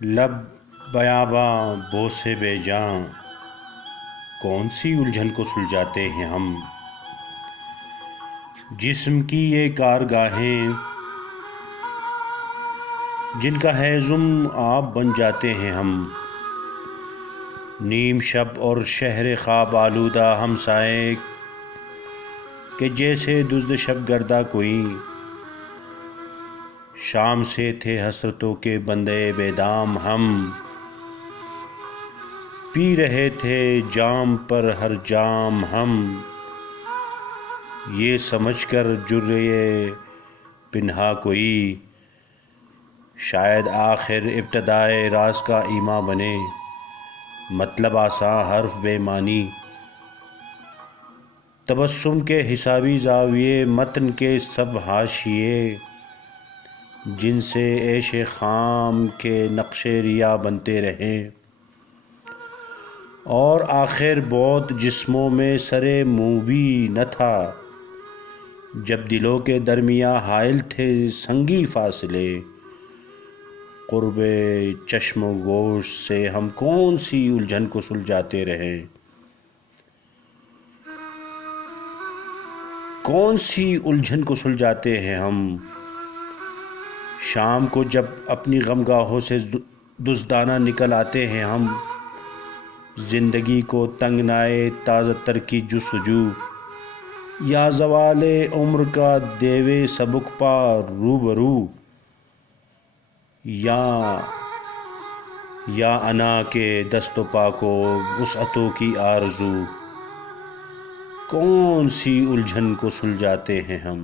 لب بیاباں بوسے بے جاں، کون سی الجھن کو سلجھاتے ہیں ہم۔ جسم کی یہ کارگاہیں جن کا ہے زم آب بن جاتے ہیں ہم۔ نیم شب اور شہر خواب آلودہ ہم سائے کہ جیسے دزد شب گردہ کوئی، شام سے تھے حسرتوں کے بندے بے دام ہم۔ پی رہے تھے جام پر ہر جام ہم، یہ سمجھ کر جرعے پنہا کوئی، شاید آخر ابتدائے راز کا ایما بنے، مطلب آساں حرف بے معنی۔ تبسم کے حسابی زاویے متن کے سب حاشیے، جن سے عیش خام کے نقش ریا بنتے رہے، اور آخر بہت جسموں میں سر منہ بھی نہ تھا، جب دلوں کے درمیاں حائل تھے سنگی فاصلے۔ قرب چشم و گوش سے ہم کون سی الجھن کو سلجھاتے رہے، کون سی الجھن کو سلجھاتے ہیں ہم۔ شام کو جب اپنی غمگاہوں سے دزدانہ نکل آتے ہیں ہم، زندگی کو تنگنائے تازہ تر کی جستجو، یا زوال عمر کا دیوے سبک پا روبرو، یا انا کے دست و پا کو وسعتوں کی آرزو، کون سی الجھن کو سلجھاتے ہیں ہم۔